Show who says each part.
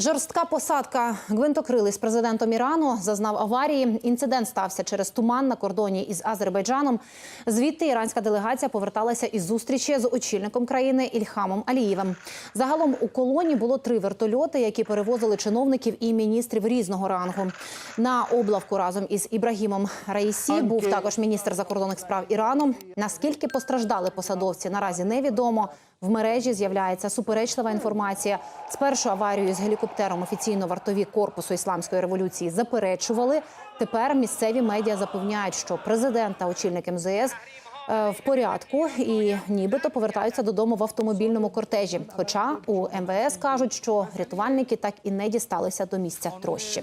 Speaker 1: Жорстка посадка гвинтокрилий з президентом Ірану зазнав аварії. Інцидент стався через туман на кордоні із Азербайджаном. Звідти іранська делегація поверталася із зустрічі з очільником країни Ільхамом Алієвим. Загалом у колоні було три вертольоти, які перевозили чиновників і міністрів різного рангу. На облавку разом із Ібрагімом Раїсі був також міністр закордонних справ Ірану. Наскільки постраждали посадовці, наразі невідомо. В мережі з'являється суперечлива інформація. Спершу аварію з гелікоптером офіційно вартові корпусу ісламської революції заперечували. Тепер місцеві медіа запевняють, що президент та очільник МЗС е, в порядку і нібито повертаються додому в автомобільному кортежі. Хоча у МВС кажуть, що рятувальники так і не дісталися до місця трощі.